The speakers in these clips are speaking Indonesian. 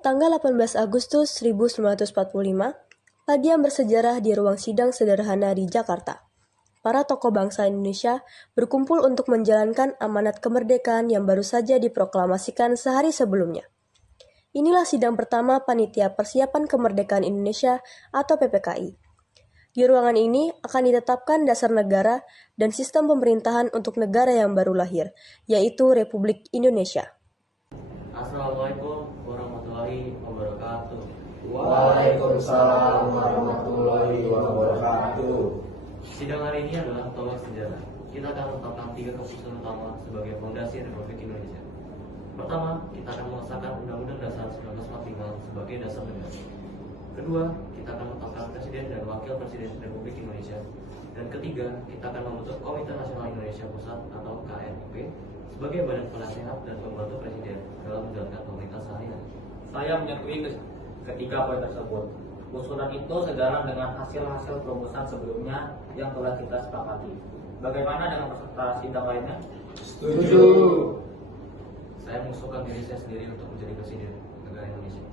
Tanggal 18 Agustus 1945, pagi yang bersejarah di ruang sidang sederhana di Jakarta. Para tokoh bangsa Indonesia berkumpul untuk menjalankan amanat kemerdekaan yang baru saja diproklamasikan sehari sebelumnya. Inilah sidang pertama Panitia Persiapan Kemerdekaan Indonesia atau PPKI. Di ruangan ini akan ditetapkan dasar negara dan sistem pemerintahan untuk negara yang baru lahir, yaitu Republik Indonesia. Assalamualaikum warahmatullahi wabarakatuh. Waalaikumsalam warahmatullahi wabarakatuh. Sidang hari ini adalah tonggak sejarah. Kita akan menetapkan 3 keputusan utama sebagai fondasi Republik Indonesia. Pertama, kita akan mengesahkan Undang-Undang Dasar 1945 sebagai dasar negara. Kedua, kita akan menetapkan Presiden dan Wakil Presiden Republik Indonesia. Dan ketiga, kita akan membentuk Komite Nasional Indonesia Pusat atau KNIP sebagai badan penasehat dan pembantu Presiden dalam menjalankan pemerintahan sehari-hari. Saya menyetujui ketiga poin tersebut. Usulan itu sejalan dengan hasil-hasil perumusan sebelumnya yang telah kita sepakati. Bagaimana dengan peserta sidang lainnya? Setuju. Saya mengusulkan diri saya sendiri untuk menjadi Presiden negara Indonesia.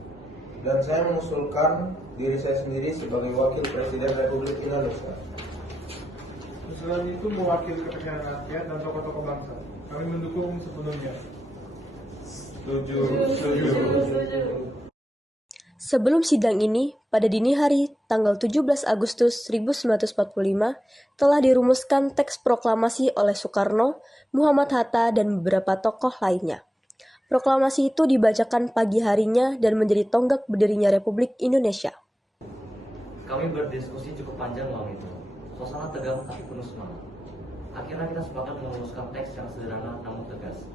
Dan saya mengusulkan diri saya sendiri sebagai Wakil Presiden Republik Indonesia. Usulan itu mewakili kepentingan rakyat dan tokoh-tokoh bangsa. Kami mendukung sepenuhnya. Setuju. Sebelum sidang ini, pada dini hari tanggal 17 Agustus 1945, telah dirumuskan teks proklamasi oleh Soekarno, Muhammad Hatta, dan beberapa tokoh lainnya. Proklamasi itu dibacakan pagi harinya dan menjadi tonggak berdirinya Republik Indonesia. Kami berdiskusi cukup panjang malam itu. Suasana tegang tapi penuh semangat. Akhirnya kita sepakat merumuskan teks yang sederhana namun tegas.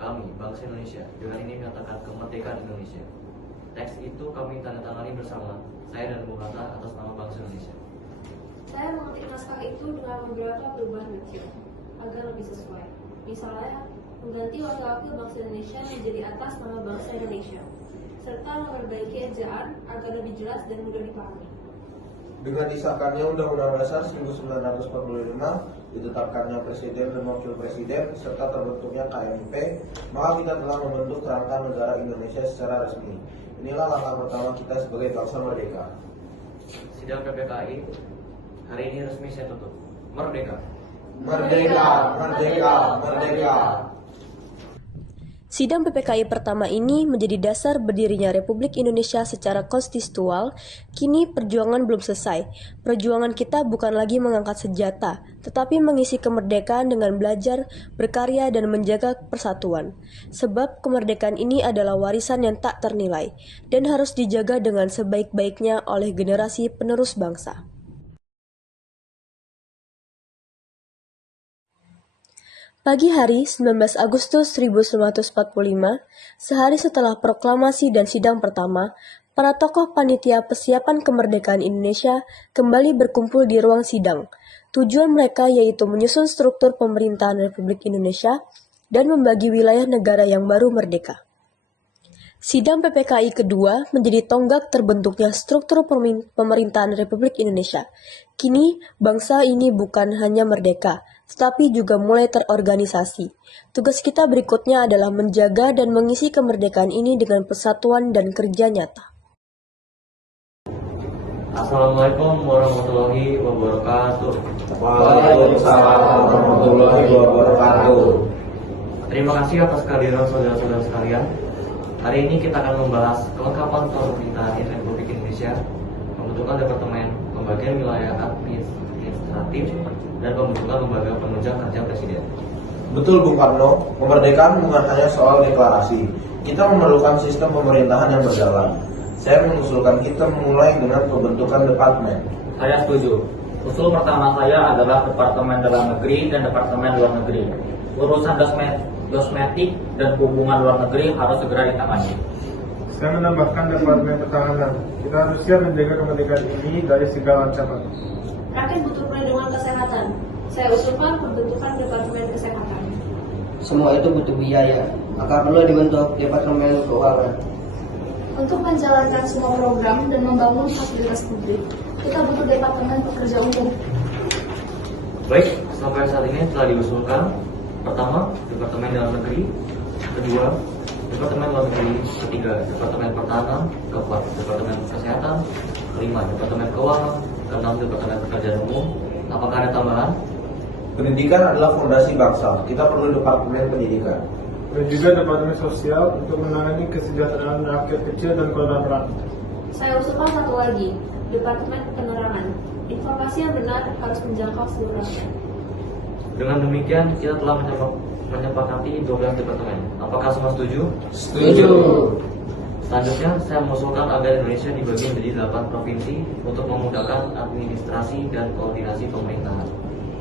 Kami, bangsa Indonesia, dengan ini menyatakan kemerdekaan Indonesia. Teks itu kami tandatangani bersama, saya dan Bung Hatta atas nama bangsa Indonesia. Saya mengetik naskah itu dengan beberapa perubahan kecil agar lebih sesuai. Misalnya, mengganti wakil-wakil bangsa Indonesia menjadi atas nama bangsa Indonesia, serta memperbaiki ejaan agar lebih jelas dan mudah dipahami. Dengan disahkannya Undang-Undang Dasar 1945, ditetapkannya Presiden dan Wakil Presiden, serta terbentuknya KNP, maka kita telah membentuk kerangka negara Indonesia secara resmi. Inilah langkah pertama kita sebagai bangsa merdeka. Sidang PPKI hari ini resmi saya tutup. Merdeka! Merdeka, merdeka, merdeka. Sidang PPKI pertama ini menjadi dasar berdirinya Republik Indonesia secara konstitusional. Kini perjuangan belum selesai. Perjuangan kita bukan lagi mengangkat senjata, tetapi mengisi kemerdekaan dengan belajar, berkarya, dan menjaga persatuan. Sebab kemerdekaan ini adalah warisan yang tak ternilai, dan harus dijaga dengan sebaik-baiknya oleh generasi penerus bangsa. Pagi hari 19 Agustus 1945, sehari setelah proklamasi dan sidang pertama, para tokoh Panitia Persiapan Kemerdekaan Indonesia kembali berkumpul di ruang sidang. Tujuan mereka yaitu menyusun struktur pemerintahan Republik Indonesia dan membagi wilayah negara yang baru merdeka. Sidang PPKI kedua menjadi tonggak terbentuknya struktur pemerintahan Republik Indonesia. Kini, bangsa ini bukan hanya merdeka, tetapi juga mulai terorganisasi. Tugas kita berikutnya adalah menjaga dan mengisi kemerdekaan ini dengan persatuan dan kerja nyata. Assalamualaikum warahmatullahi wabarakatuh. Waalaikumsalam warahmatullahi wabarakatuh. Terima kasih atas kehadiran saudara-saudara sekalian. Hari ini kita akan membahas kelengkapan pemerintahan Republik Indonesia, pembentukan departemen, pembagian wilayah administratif, dan pembentukan lembaga penunjang kerja Presiden. Betul Bung Karno, kemerdekaan bukan hanya soal deklarasi. Kita memerlukan sistem pemerintahan yang berjalan. Saya mengusulkan kita memulai dengan pembentukan departemen. Saya setuju. Usul pertama saya adalah Departemen Dalam Negeri dan Departemen Luar Negeri. Urusan kosmetik dan hubungan luar negeri harus segera ditangani. Saya menambahkan Departemen Pertahanan. Kita harus siap menjaga kemerdekaan ini dari segala ancaman. Rakyat butuh perlindungan kesehatan. Saya usulkan pembentukan Departemen Kesehatan. Semua itu butuh biaya, maka perlu dibentuk Departemen Keuangan. Untuk menjalankan semua program dan membangun fasilitas publik, kita butuh Departemen Pekerja Umum. Baik, sampai saat ini telah diusulkan. Pertama, Departemen Dalam Negeri. Kedua, Departemen Luar Negeri, ketiga Departemen Pertahanan, keempat Departemen Kesehatan, kelima Departemen Keuangan, keenam Departemen Pekerjaan Umum. Apakah ada tambahan? Pendidikan adalah fondasi bangsa. Kita perlu Departemen Pendidikan. Dan juga Departemen Sosial untuk menangani kesejahteraan rakyat kecil dan korban perang. Saya usulkan satu lagi, Departemen Penerangan. Informasi yang benar harus menjangkau seluruh rakyat. Dengan demikian, kita telah menyepakati 12 departemen. Apakah semua setuju? Setuju. Selanjutnya, saya mengusulkan agar Indonesia dibagi menjadi 8 provinsi untuk memudahkan administrasi dan koordinasi pemerintahan.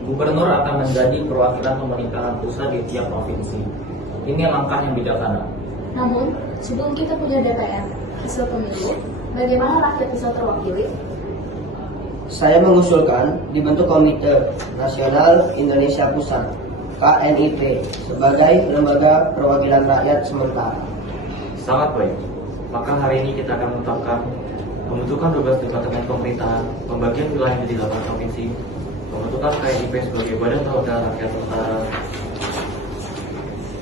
Gubernur akan menjadi perwakilan pemerintahan pusat di tiap provinsi. Ini langkah yang bijaksana. Namun, sebelum kita punya DPR, hasil pemilu, bagaimana rakyat bisa terwakili? Saya mengusulkan dibentuk Komite Nasional Indonesia Pusat (KNIP) sebagai lembaga perwakilan rakyat sementara. Sangat baik. Maka hari ini kita akan menetapkan pembentukan 12 departemen pemerintahan, pembagian wilayah menjadi 8 provinsi, pembentukan KNIP sebagai Badan Perwakilan Rakyat Sementara.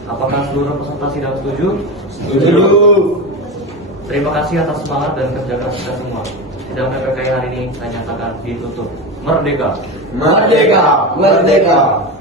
Apakah seluruh peserta sidang setuju? Setuju. Terima kasih atas semangat dan kerja keras kita semua. Sidang PPKI hari ini saya nyatakan ditutup. Merdeka! Merdeka! Merdeka!